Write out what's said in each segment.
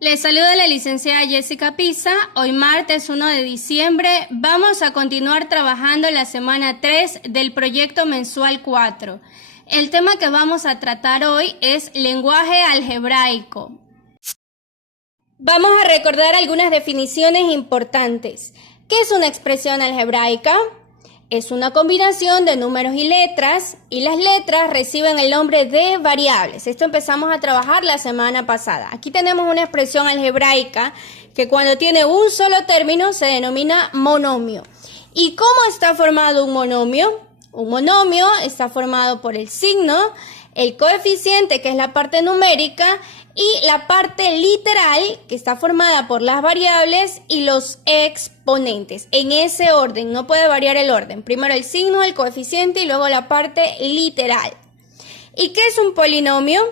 Les saluda la licenciada Jessica Pisa. Hoy martes 1 de diciembre vamos a continuar trabajando la semana 3 del proyecto mensual 4. El tema que vamos a tratar hoy es lenguaje algebraico. Vamos a recordar algunas definiciones importantes. ¿Qué es una expresión algebraica? Es una combinación de números y las letras reciben el nombre de variables. Esto empezamos a trabajar la semana pasada. Aquí tenemos una expresión algebraica que cuando tiene un solo término se denomina monomio. ¿Y cómo está formado un monomio? Un monomio está formado por el signo, el coeficiente, que es la parte numérica, y la parte literal, que está formada por las variables y los exponentes. En ese orden, no puede variar el orden. Primero el signo, el coeficiente y luego la parte literal. ¿Y qué es un polinomio?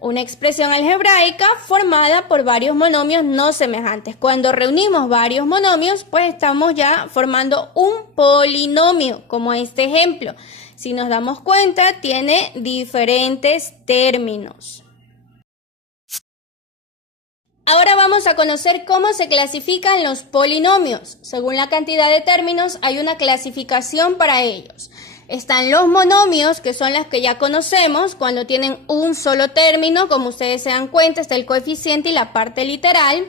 Una expresión algebraica formada por varios monomios no semejantes. Cuando reunimos varios monomios, pues estamos ya formando un polinomio, como este ejemplo. Si nos damos cuenta, tiene diferentes términos. Ahora vamos a conocer cómo se clasifican los polinomios. Según la cantidad de términos, hay una clasificación para ellos. Están los monomios, que son las que ya conocemos, cuando tienen un solo término, como ustedes se dan cuenta, está el coeficiente y la parte literal.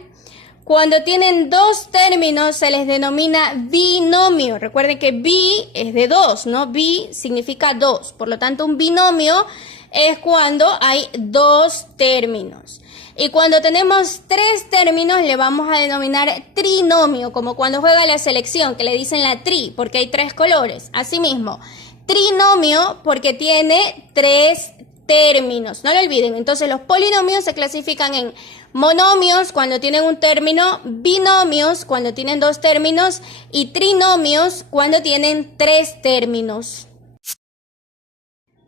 Cuando tienen dos términos, se les denomina binomio. Recuerden que bi es de dos, ¿no? Bi significa dos. Por lo tanto, un binomio es cuando hay dos términos. Y cuando tenemos tres términos le vamos a denominar trinomio, como cuando juega la selección, que le dicen la tri, porque hay tres colores. Asimismo, trinomio porque tiene tres términos, no lo olviden. Entonces los polinomios se clasifican en monomios cuando tienen un término, binomios cuando tienen dos términos y trinomios cuando tienen tres términos.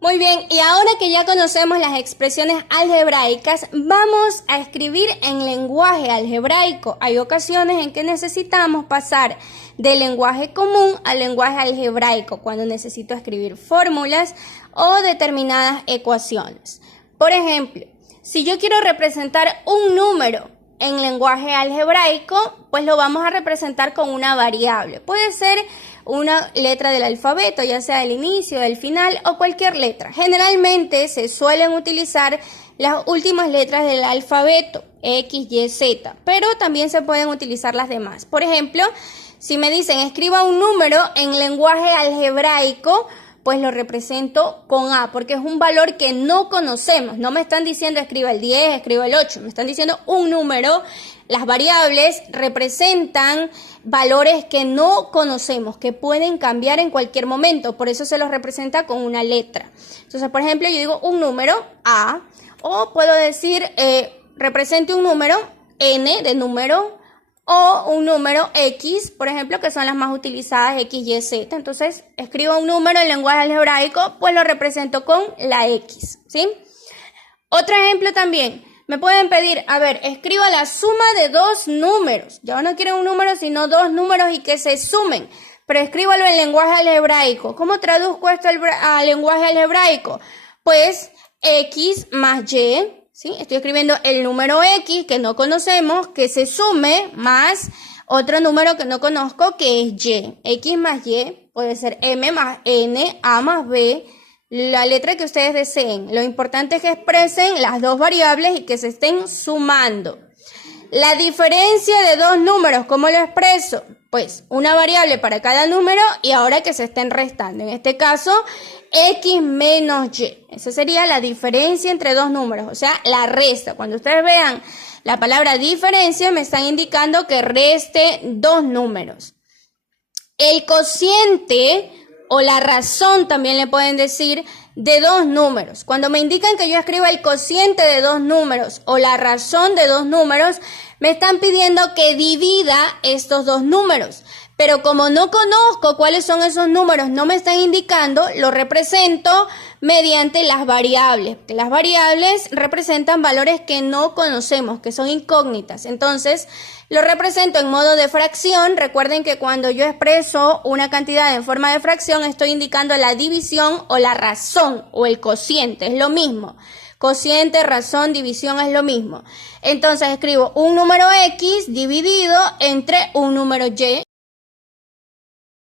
Muy bien, y ahora que ya conocemos las expresiones algebraicas, vamos a escribir en lenguaje algebraico. Hay ocasiones en que necesitamos pasar del lenguaje común al lenguaje algebraico, cuando necesito escribir fórmulas o determinadas ecuaciones. Por ejemplo, si yo quiero representar un número en lenguaje algebraico, pues lo vamos a representar con una variable. Puede ser una letra del alfabeto, ya sea del inicio, del final o cualquier letra. Generalmente se suelen utilizar las últimas letras del alfabeto, X, Y, Z, pero también se pueden utilizar las demás. Por ejemplo, si me dicen escriba un número en lenguaje algebraico, pues lo represento con A, porque es un valor que no conocemos. No me están diciendo escriba el 10, escriba el 8, me están diciendo un número. Las variables representan valores que no conocemos, que pueden cambiar en cualquier momento, por eso se los representa con una letra. Entonces, por ejemplo, yo digo un número A, o puedo decir represente un número N de número, o un número X, por ejemplo, que son las más utilizadas, X, Y, Z. Entonces, escribo un número en lenguaje algebraico, pues lo represento con la X, ¿sí? Otro ejemplo también, me pueden pedir, a ver, escriba la suma de dos números. Yo no quiero un número, sino dos números y que se sumen, pero escríbalo en lenguaje algebraico. ¿Cómo traduzco esto al lenguaje algebraico? Pues X más Y. ¿Sí? Estoy escribiendo el número X que no conocemos, que se sume más otro número que no conozco, que es Y. X más Y puede ser M más N, A más B, la letra que ustedes deseen. Lo importante es que expresen las dos variables y que se estén sumando. La diferencia de dos números, ¿cómo lo expreso? Pues una variable para cada número y ahora que se estén restando. En este caso, X menos Y. Esa sería la diferencia entre dos números, o sea, la resta. Cuando ustedes vean la palabra diferencia, me están indicando que reste dos números. El cociente o la razón también le pueden decir de dos números. Cuando me indican que yo escriba el cociente de dos números o la razón de dos números, me están pidiendo que divida estos dos números. Pero como no conozco cuáles son esos números, no me están indicando, lo represento mediante las variables. Las variables representan valores que no conocemos, que son incógnitas. Entonces, lo represento en modo de fracción. Recuerden que cuando yo expreso una cantidad en forma de fracción, estoy indicando la división o la razón o el cociente. Es lo mismo. Cociente, razón, división es lo mismo. Entonces escribo un número X dividido entre un número Y.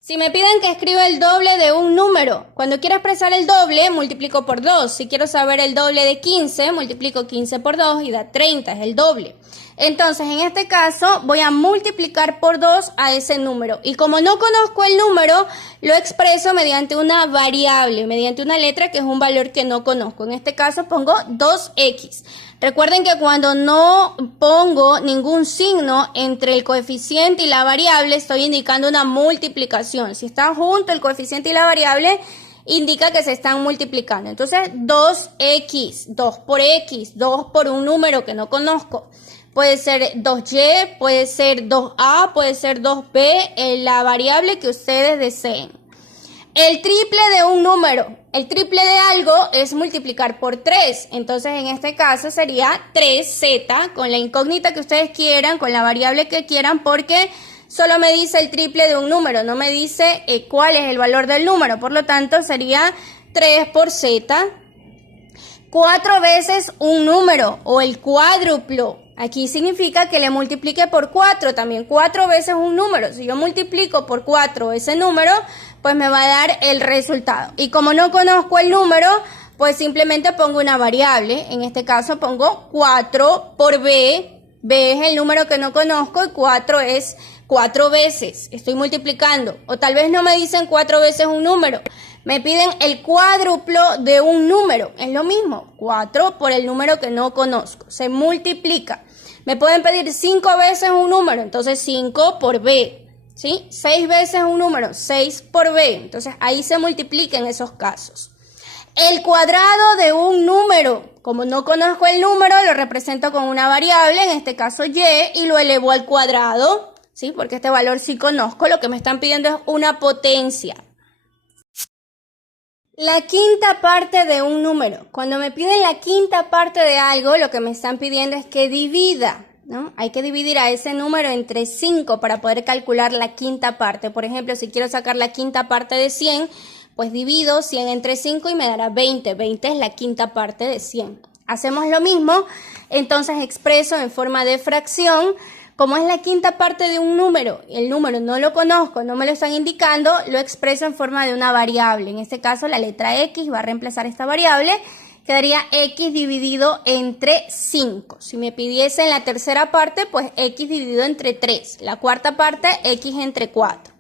Si me piden que escriba el doble de un número, cuando quiero expresar el doble, multiplico por 2. Si quiero saber el doble de 15, multiplico 15 por 2 y da 30, es el doble. Entonces, en este caso, voy a multiplicar por 2 a ese número. Y como no conozco el número, lo expreso mediante una variable, mediante una letra que es un valor que no conozco. En este caso, pongo 2x. Recuerden que cuando no pongo ningún signo entre el coeficiente y la variable, estoy indicando una multiplicación. Si está junto el coeficiente y la variable, indica que se están multiplicando. Entonces, 2x, 2 por x, 2 por un número que no conozco. Puede ser 2y, puede ser 2a, puede ser 2b, la variable que ustedes deseen. El triple de un número, el triple de algo es multiplicar por 3. Entonces, en este caso sería 3z con la incógnita que ustedes quieran, con la variable que quieran, porque solo me dice el triple de un número, no me dice cuál es el valor del número. Por lo tanto, sería 3 por z. 4 veces un número o el cuádruplo. Aquí significa que le multiplique por 4 también. 4 veces un número. Si yo multiplico por 4 ese número, pues me va a dar el resultado. Y como no conozco el número, pues simplemente pongo una variable. En este caso pongo 4 por b. B es el número que no conozco y 4 es 4 veces. Estoy multiplicando. O tal vez no me dicen 4 veces un número. Me piden el cuádruplo de un número. Es lo mismo. 4 por el número que no conozco. Se multiplica. Me pueden pedir 5 veces un número. Entonces 5 por b. ¿Sí? 6 veces un número. 6 por b. Entonces ahí se multiplica en esos casos. El cuadrado de un número. Como no conozco el número, lo represento con una variable. En este caso y. Y lo elevo al cuadrado. ¿Sí? Porque este valor sí conozco. Lo que me están pidiendo es una potencia. La quinta parte de un número. Cuando me piden la quinta parte de algo, lo que me están pidiendo es que divida, ¿no? Hay que dividir a ese número entre 5 para poder calcular la quinta parte. Por ejemplo, si quiero sacar la quinta parte de 100, pues divido 100 entre 5 y me dará 20. 20 es la quinta parte de 100. Hacemos lo mismo, entonces expreso en forma de fracción. Como es la quinta parte de un número, el número no lo conozco, no me lo están indicando, lo expreso en forma de una variable. En este caso, la letra X va a reemplazar esta variable, quedaría X dividido entre 5. Si me pidiesen la tercera parte, pues X dividido entre 3. La cuarta parte, X entre 4.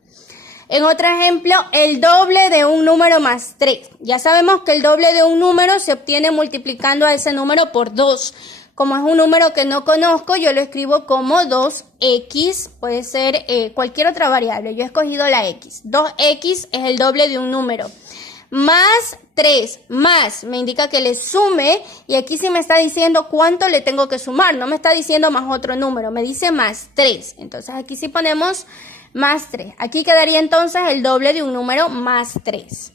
En otro ejemplo, el doble de un número más 3. Ya sabemos que el doble de un número se obtiene multiplicando a ese número por 2. Como es un número que no conozco, yo lo escribo como 2x, puede ser cualquier otra variable. Yo he escogido la x. 2x es el doble de un número. Más 3, más, me indica que le sume, y aquí sí me está diciendo cuánto le tengo que sumar. No me está diciendo más otro número, me dice más 3. Entonces aquí sí ponemos más 3. Aquí quedaría entonces el doble de un número más 3.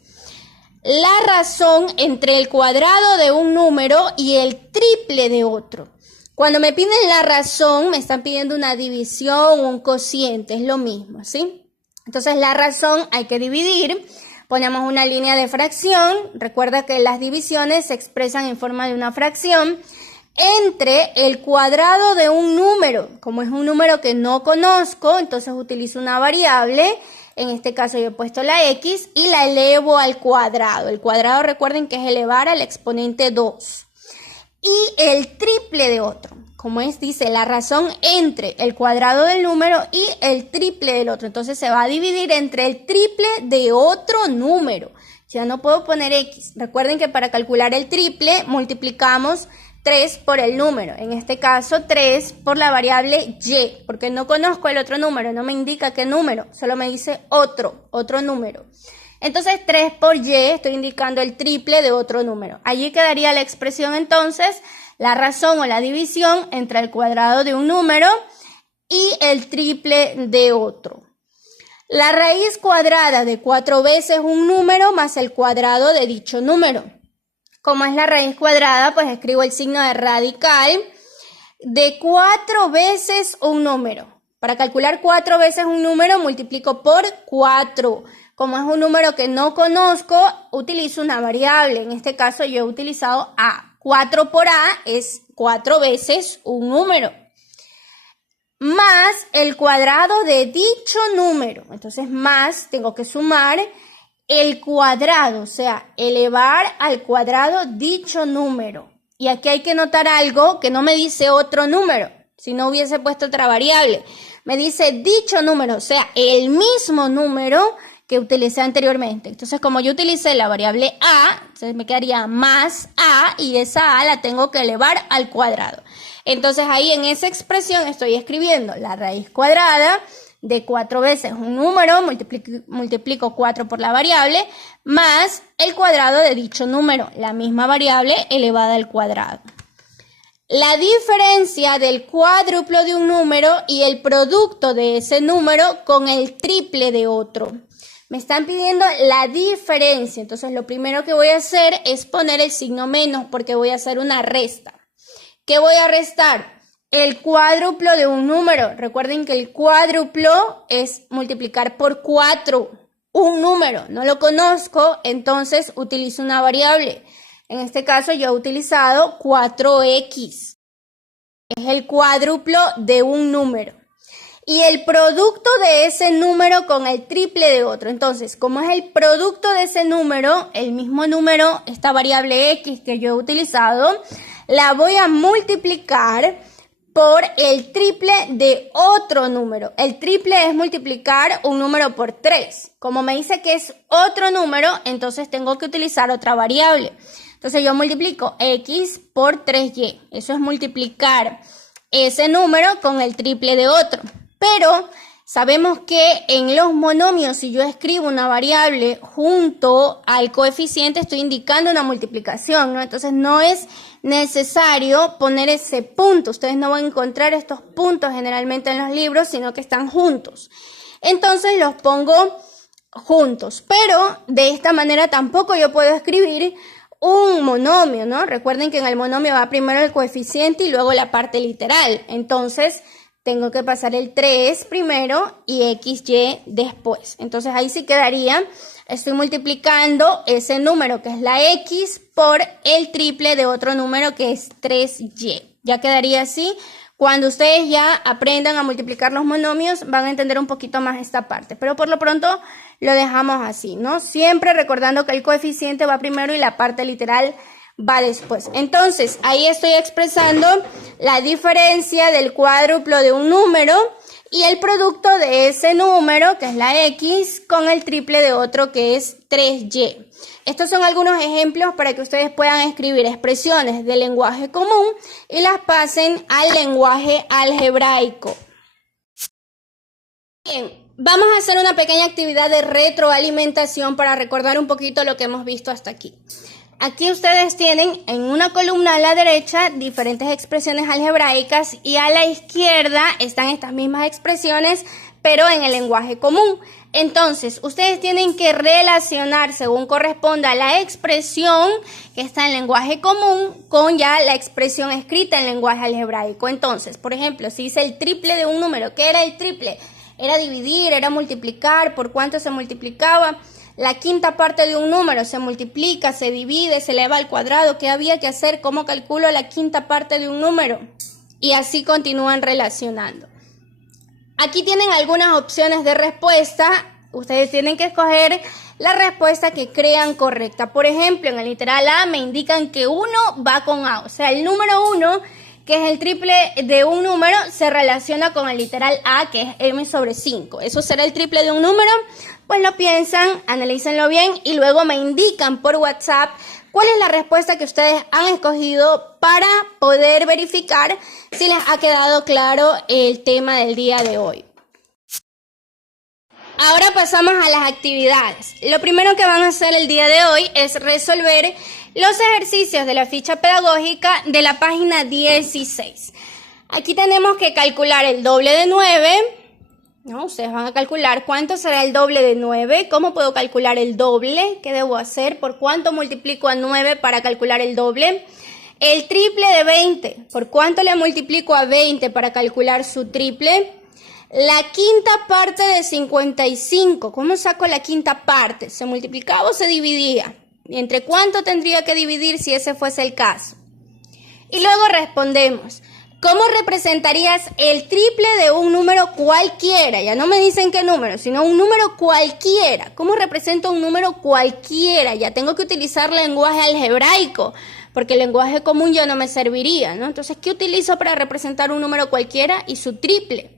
La razón entre el cuadrado de un número y el triple de otro. Cuando me piden la razón, me están pidiendo una división o un cociente, es lo mismo, ¿sí? Entonces la razón hay que dividir, ponemos una línea de fracción, recuerda que las divisiones se expresan en forma de una fracción, entre el cuadrado de un número. Como es un número que no conozco, entonces utilizo una variable. En este caso yo he puesto la x y la elevo al cuadrado. El cuadrado, recuerden que es elevar al exponente 2. Y el triple de otro. Como dice, la razón entre el cuadrado del número y el triple del otro. Entonces se va a dividir entre el triple de otro número. Ya no puedo poner x. Recuerden que para calcular el triple multiplicamos 3 por el número, en este caso 3 por la variable y, porque no conozco el otro número, no me indica qué número, solo me dice otro número. Entonces 3 por y, estoy indicando el triple de otro número. Allí quedaría la expresión entonces, la razón o la división entre el cuadrado de un número y el triple de otro. La raíz cuadrada de 4 veces un número más el cuadrado de dicho número. Como es la raíz cuadrada, pues escribo el signo de radical de 4 veces un número. Para calcular 4 veces un número, multiplico por 4. Como es un número que no conozco, utilizo una variable. En este caso yo he utilizado a 4 por A es 4 veces un número, más el cuadrado de dicho número. Entonces, más, tengo que sumar el cuadrado, o sea, elevar al cuadrado dicho número. Y aquí hay que notar algo que no me dice otro número, si no hubiese puesto otra variable. Me dice dicho número, o sea, el mismo número que utilicé anteriormente. Entonces, como yo utilicé la variable A, entonces me quedaría más A y esa A la tengo que elevar al cuadrado. Entonces, ahí en esa expresión estoy escribiendo la raíz cuadrada de 4 veces un número, multiplico 4 por la variable, más el cuadrado de dicho número, la misma variable elevada al cuadrado. La diferencia del cuádruplo de un número y el producto de ese número con el triple de otro. Me están pidiendo la diferencia, entonces lo primero que voy a hacer es poner el signo menos porque voy a hacer una resta. ¿Qué voy a restar? El cuádruplo de un número. Recuerden que el cuádruplo es multiplicar por 4 un número. No lo conozco, entonces utilizo una variable. En este caso yo he utilizado 4x. Es el cuádruplo de un número. Y el producto de ese número con el triple de otro. Entonces, como es el producto de ese número, el mismo número, esta variable x que yo he utilizado, la voy a multiplicar por el triple de otro número. El triple es multiplicar un número por 3. Como me dice que es otro número, entonces tengo que utilizar otra variable. Entonces yo multiplico x por 3y. Eso es multiplicar ese número con el triple de otro. Pero sabemos que en los monomios, si yo escribo una variable junto al coeficiente, estoy indicando una multiplicación, ¿no? Entonces no es necesario poner ese punto. Ustedes no van a encontrar estos puntos generalmente en los libros, sino que están juntos. Entonces los pongo juntos. Pero de esta manera tampoco yo puedo escribir un monomio, ¿no? Recuerden que en el monomio va primero el coeficiente y luego la parte literal. Entonces tengo que pasar el 3 primero y XY después. Entonces ahí sí quedaría, estoy multiplicando ese número que es la X por el triple de otro número que es 3Y. Ya quedaría así. Cuando ustedes ya aprendan a multiplicar los monomios van a entender un poquito más esta parte. Pero por lo pronto lo dejamos así, ¿no? Siempre recordando que el coeficiente va primero y la parte literal va después. Entonces, ahí estoy expresando la diferencia del cuádruplo de un número y el producto de ese número, que es la X, con el triple de otro, que es 3Y. Estos son algunos ejemplos para que ustedes puedan escribir expresiones del lenguaje común y las pasen al lenguaje algebraico. Bien, vamos a hacer una pequeña actividad de retroalimentación para recordar un poquito lo que hemos visto hasta aquí. Aquí ustedes tienen en una columna a la derecha diferentes expresiones algebraicas y a la izquierda están estas mismas expresiones, pero en el lenguaje común. Entonces, ustedes tienen que relacionar según corresponda la expresión que está en lenguaje común con ya la expresión escrita en lenguaje algebraico. Entonces, por ejemplo, si dice el triple de un número, ¿qué era el triple? Era dividir, era multiplicar, ¿por cuánto se multiplicaba? La quinta parte de un número se multiplica, se divide, se eleva al cuadrado. ¿Qué había que hacer? ¿Cómo calculo la quinta parte de un número? Y así continúan relacionando. Aquí tienen algunas opciones de respuesta. Ustedes tienen que escoger la respuesta que crean correcta. Por ejemplo, en el literal A me indican que 1 va con A. O sea, el número 1, que es el triple de un número, se relaciona con el literal A, que es m sobre 5. ¿Eso será el triple de un número? Pues lo piensan, analícenlo bien y luego me indican por WhatsApp cuál es la respuesta que ustedes han escogido para poder verificar si les ha quedado claro el tema del día de hoy. Ahora pasamos a las actividades. Lo primero que van a hacer el día de hoy es resolver los ejercicios de la ficha pedagógica de la página 16. Aquí tenemos que calcular el doble de 9. ¿No? Ustedes van a calcular cuánto será el doble de 9. ¿Cómo puedo calcular el doble? ¿Qué debo hacer? ¿Por cuánto multiplico a 9 para calcular el doble? El triple de 20. ¿Por cuánto le multiplico a 20 para calcular su triple? La quinta parte de 55. ¿Cómo saco la quinta parte? ¿Se multiplicaba o se dividía? ¿Entre cuánto tendría que dividir si ese fuese el caso? Y luego respondemos, ¿cómo representarías el triple de un número cualquiera? Ya no me dicen qué número, sino un número cualquiera. ¿Cómo represento un número cualquiera? Ya tengo que utilizar lenguaje algebraico, porque el lenguaje común ya no me serviría, ¿no? Entonces, ¿qué utilizo para representar un número cualquiera y su triple?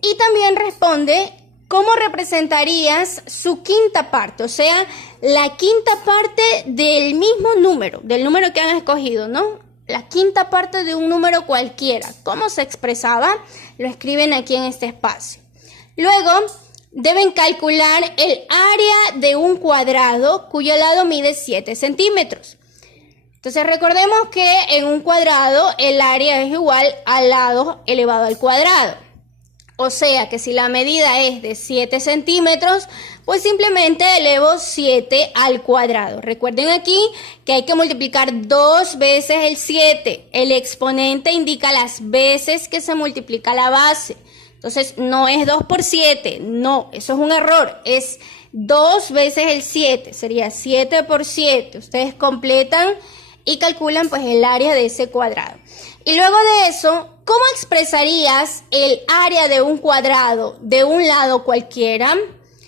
Y también responde, ¿cómo representarías su quinta parte? O sea, la quinta parte del mismo número, del número que han escogido, ¿no? La quinta parte de un número cualquiera. ¿Cómo se expresaba? Lo escriben aquí en este espacio. Luego, deben calcular el área de un cuadrado cuyo lado mide 7 centímetros. Entonces, recordemos que en un cuadrado el área es igual al lado elevado al cuadrado. O sea que si la medida es de 7 centímetros, pues simplemente elevo 7 al cuadrado. Recuerden aquí que hay que multiplicar 2 veces el 7. El exponente indica las veces que se multiplica la base. Entonces no es 2 por 7, no, eso es un error. Es 2 veces el 7, sería 7 por 7. Ustedes completan y calculan pues el área de ese cuadrado. Y luego de eso, ¿cómo expresarías el área de un cuadrado de un lado cualquiera?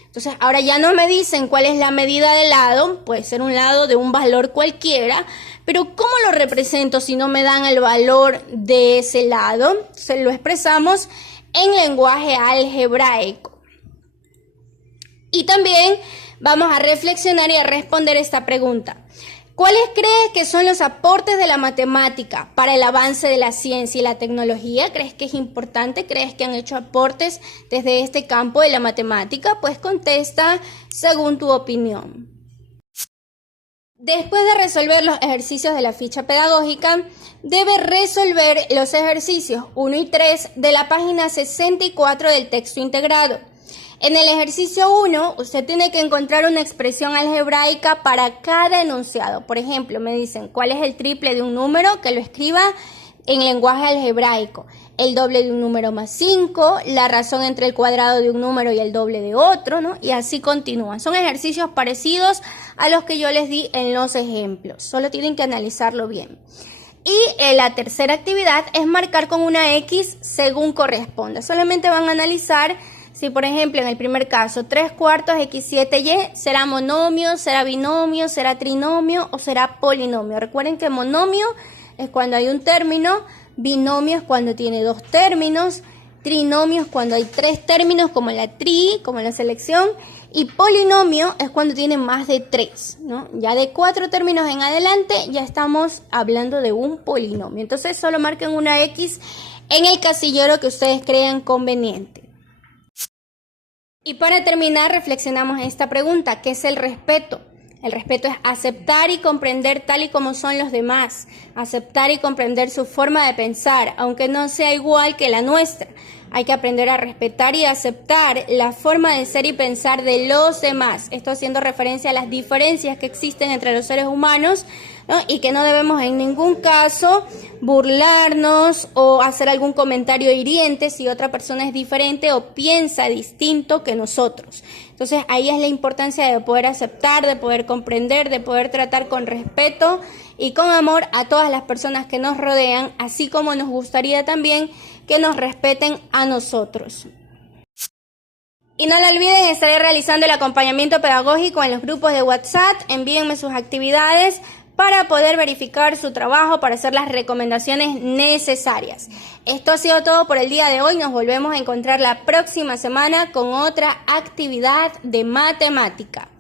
Entonces, ahora ya no me dicen cuál es la medida del lado, puede ser un lado de un valor cualquiera, pero ¿cómo lo represento si no me dan el valor de ese lado? Entonces, lo expresamos en lenguaje algebraico. Y también vamos a reflexionar y a responder esta pregunta. ¿Cuáles crees que son los aportes de la matemática para el avance de la ciencia y la tecnología? ¿Crees que es importante? ¿Crees que han hecho aportes desde este campo de la matemática? Pues contesta según tu opinión. Después de resolver los ejercicios de la ficha pedagógica, debe resolver los ejercicios 1 y 3 de la página 64 del texto integrado. En el ejercicio 1, usted tiene que encontrar una expresión algebraica para cada enunciado. Por ejemplo, me dicen, ¿cuál es el triple de un número? Que lo escriba en lenguaje algebraico. El doble de un número más 5, la razón entre el cuadrado de un número y el doble de otro, ¿no? Y así continúa. Son ejercicios parecidos a los que yo les di en los ejemplos. Solo tienen que analizarlo bien. Y la tercera actividad es marcar con una X según corresponda. Solamente van a analizar si, por ejemplo, en el primer caso, 3/4 x7y, ¿será monomio, será binomio, será trinomio o será polinomio? Recuerden que monomio es cuando hay un término, binomio es cuando tiene 2 términos, trinomio es cuando hay 3 términos, como en la tri, como en la selección, y polinomio es cuando tiene más de 3, ¿no? Ya de 4 términos en adelante ya estamos hablando de un polinomio. Entonces, solo marquen una X en el casillero que ustedes crean conveniente. Y para terminar, reflexionamos en esta pregunta, ¿qué es el respeto? El respeto es aceptar y comprender tal y como son los demás, aceptar y comprender su forma de pensar, aunque no sea igual que la nuestra. Hay que aprender a respetar y aceptar la forma de ser y pensar de los demás. Esto haciendo referencia a las diferencias que existen entre los seres humanos, ¿no? Y que no debemos en ningún caso burlarnos o hacer algún comentario hiriente si otra persona es diferente o piensa distinto que nosotros. Entonces ahí es la importancia de poder aceptar, de poder comprender, de poder tratar con respeto y con amor a todas las personas que nos rodean, así como nos gustaría también que nos respeten a nosotros. Y no lo olviden, estaré realizando el acompañamiento pedagógico en los grupos de WhatsApp. Envíenme sus actividades para poder verificar su trabajo, para hacer las recomendaciones necesarias. Esto ha sido todo por el día de hoy. Nos volvemos a encontrar la próxima semana con otra actividad de matemática.